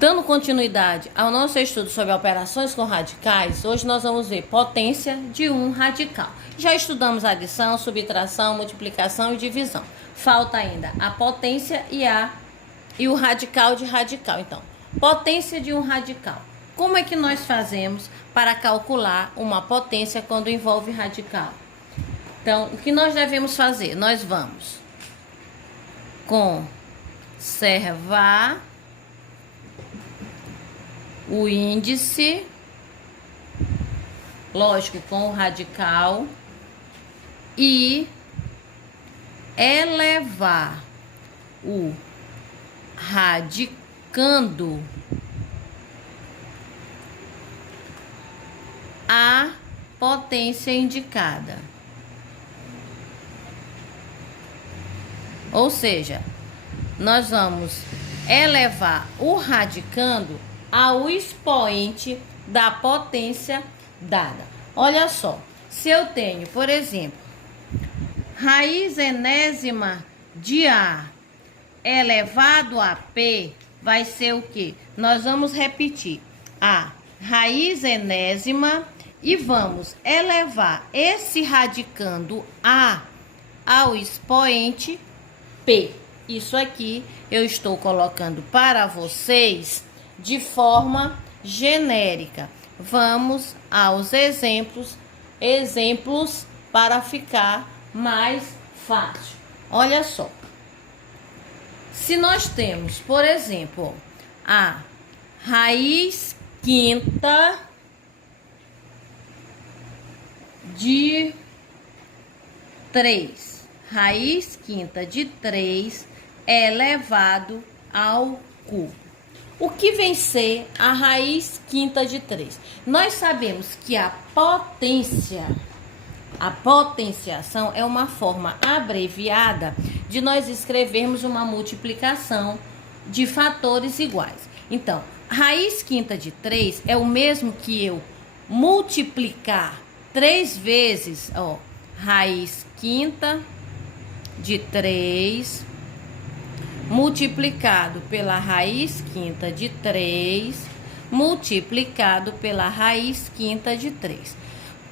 Dando continuidade ao nosso estudo sobre operações com radicais, hoje nós vamos ver potência de um radical. Já estudamos adição, subtração, multiplicação e divisão. Falta ainda a potência e o radical de radical. Então, potência de um radical. Como é que nós fazemos para calcular uma potência quando envolve radical? Então, o que nós devemos fazer? Nós vamos conservar o índice, lógico, com o radical, e elevar o radicando à potência indicada. Ou seja, nós vamos elevar o radicando ao expoente da potência dada. Olha só, se eu tenho, por exemplo, raiz enésima de A elevado a P, vai ser o quê? Nós vamos repetir a raiz enésima e vamos elevar esse radicando A ao expoente P. Isso aqui eu estou colocando para vocês de forma genérica. Vamos aos exemplos para ficar mais fácil. Olha só. Se nós temos, por exemplo, a raiz quinta de 3, raiz quinta de 3 elevado ao cubo. O que vem ser a raiz quinta de 3? Nós sabemos que a potenciação é uma forma abreviada de nós escrevermos uma multiplicação de fatores iguais. Então, raiz quinta de 3 é o mesmo que eu multiplicar 3 vezes, ó, raiz quinta de 3 multiplicado pela raiz quinta de 3, multiplicado pela raiz quinta de 3.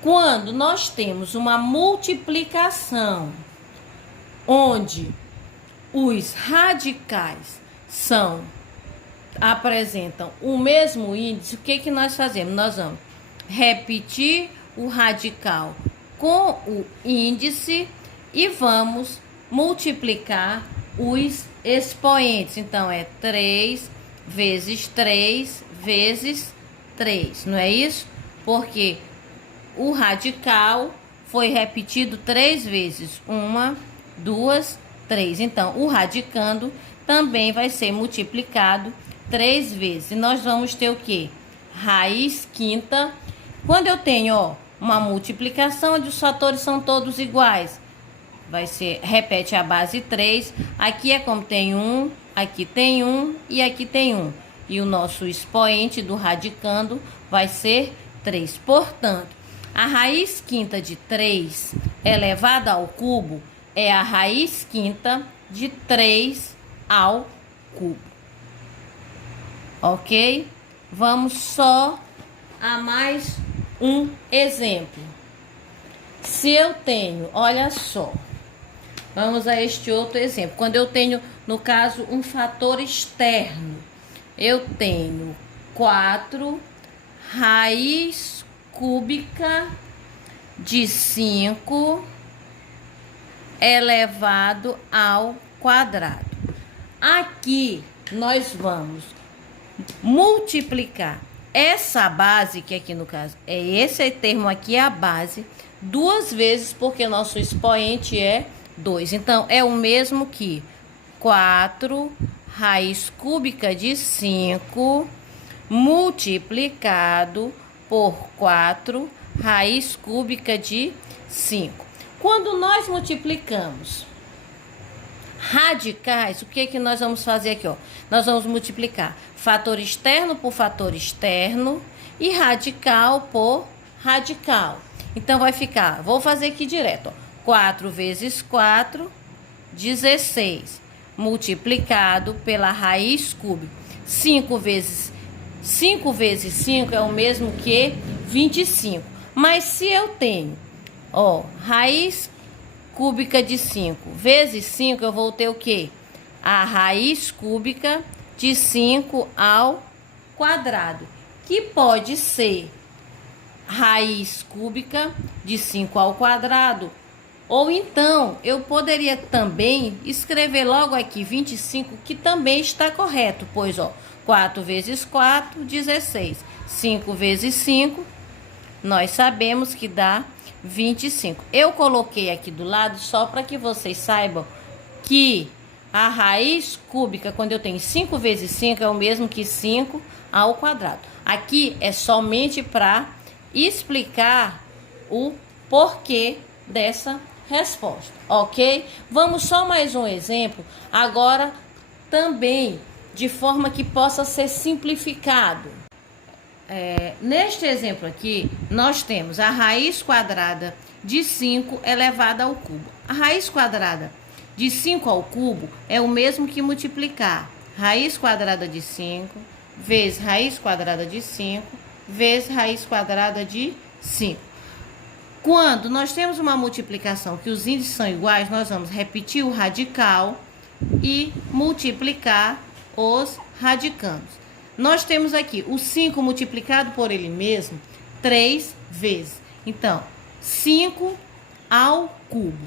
Quando nós temos uma multiplicação onde os radicais apresentam o mesmo índice, o que nós fazemos? Nós vamos repetir o radical com o índice e vamos multiplicar os expoentes. Então, é 3 vezes 3 vezes 3, não é isso? Porque o radical foi repetido 3 vezes. 1, 2, 3. Então, o radicando também vai ser multiplicado 3 vezes. E nós vamos ter o quê? Raiz quinta. Quando eu tenho, ó, uma multiplicação onde os fatores são todos iguais, vai ser, repete a base 3. Aqui é como tem 1, aqui tem 1 e aqui tem 1. E o nosso expoente do radicando vai ser 3. Portanto, a raiz quinta de 3 elevada ao cubo é a raiz quinta de 3 ao cubo. Ok? Vamos só a mais um exemplo. Se eu tenho, olha só, vamos a este outro exemplo. Quando eu tenho, no caso, um fator externo, eu tenho 4 raiz cúbica de 5 elevado ao quadrado. Aqui nós vamos multiplicar essa base, que aqui no caso é esse termo aqui, é a base, 2 vezes, porque nosso expoente é 2. Então, é o mesmo que 4 raiz cúbica de 5 multiplicado por 4 raiz cúbica de 5. Quando nós multiplicamos radicais, o que nós vamos fazer aqui, ó? Nós vamos multiplicar fator externo por fator externo e radical por radical. Então, vai ficar, vou fazer aqui direto, ó, 4 vezes 4, 16, multiplicado pela raiz cúbica. 5 vezes 5 é o mesmo que 25. Mas se eu tenho, ó, raiz cúbica de 5 vezes 5, eu vou ter o quê? A raiz cúbica de 5 ao quadrado, que pode ser raiz cúbica de 5 ao quadrado. Ou então, eu poderia também escrever logo aqui 25, que também está correto, pois, ó, 4 vezes 4, 16. 5 vezes 5, nós sabemos que dá 25. Eu coloquei aqui do lado só para que vocês saibam que a raiz cúbica, quando eu tenho 5 vezes 5, é o mesmo que 5 ao quadrado. Aqui é somente para explicar o porquê dessa resposta, ok? Vamos só mais um exemplo, agora também de forma que possa ser simplificado. Neste exemplo aqui, nós temos a raiz quadrada de 5 elevada ao cubo. A raiz quadrada de 5 ao cubo é o mesmo que multiplicar raiz quadrada de 5 vezes raiz quadrada de 5 vezes raiz quadrada de 5. Quando nós temos uma multiplicação que os índices são iguais, nós vamos repetir o radical e multiplicar os radicandos. Nós temos aqui o 5 multiplicado por ele mesmo 3 vezes. Então, 5 ao cubo,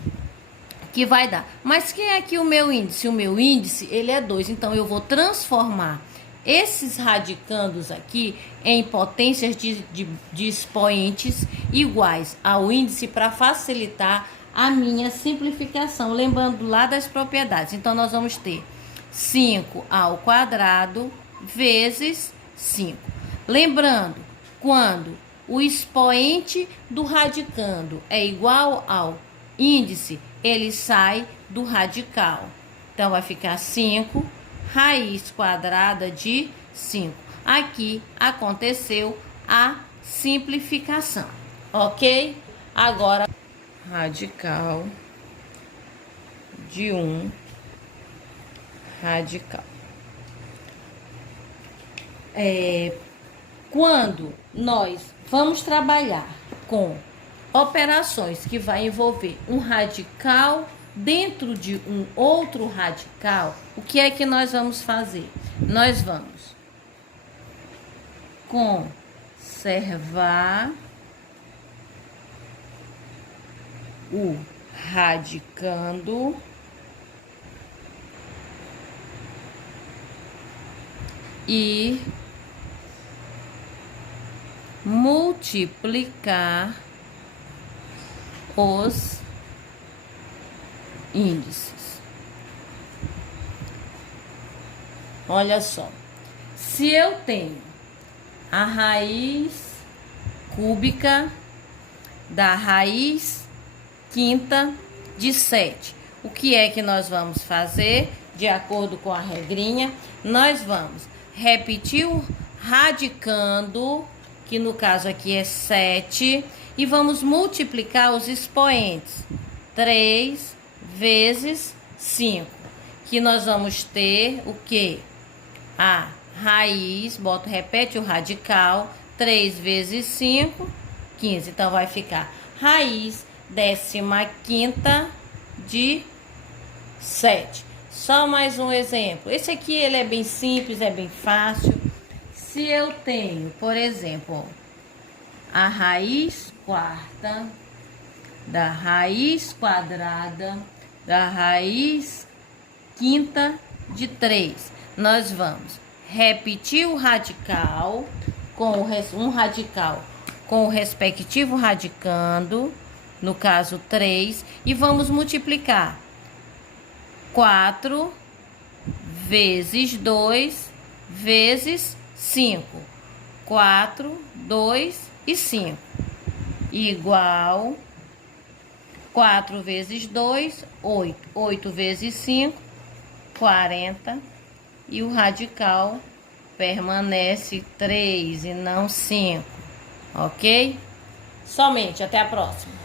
que vai dar. Mas quem é aqui o meu índice? O meu índice, ele é 2. Então, eu vou transformar esses radicandos aqui em potências de expoentes iguais ao índice para facilitar a minha simplificação, lembrando lá das propriedades. Então, nós vamos ter 5 ao quadrado vezes 5. Lembrando, quando o expoente do radicando é igual ao índice, ele sai do radical. Então, vai ficar 5 raiz quadrada de 5. Aqui aconteceu a simplificação, ok? Agora, radical de 1 radical. Quando nós vamos trabalhar com operações que vai envolver um radical dentro de um outro radical, o que é que nós vamos fazer? Nós vamos conservar o radicando e multiplicar os índices. Olha só, se eu tenho a raiz cúbica da raiz quinta de 7, o que é que nós vamos fazer? De acordo com a regrinha, nós vamos repetir o radicando, que no caso aqui é 7, e vamos multiplicar os expoentes. 3 vezes 5, que nós vamos ter o quê? A raiz, repete o radical, 3 vezes 5, 15. Então, vai ficar raiz 15ª de 7. Só mais um exemplo. Esse aqui, ele é bem simples, é bem fácil. Se eu tenho, por exemplo, a raiz quarta da raiz quadrada da raiz quinta de 3, nós vamos repetir o radical com um radical com o respectivo radicando, no caso 3, e vamos multiplicar 4 vezes 2 vezes 5. 4, 2 e 5. Igual 4 vezes 2, 8. 8 vezes 5, 40. E o radical permanece 3 e não 5. Ok? Somente. Até a próxima.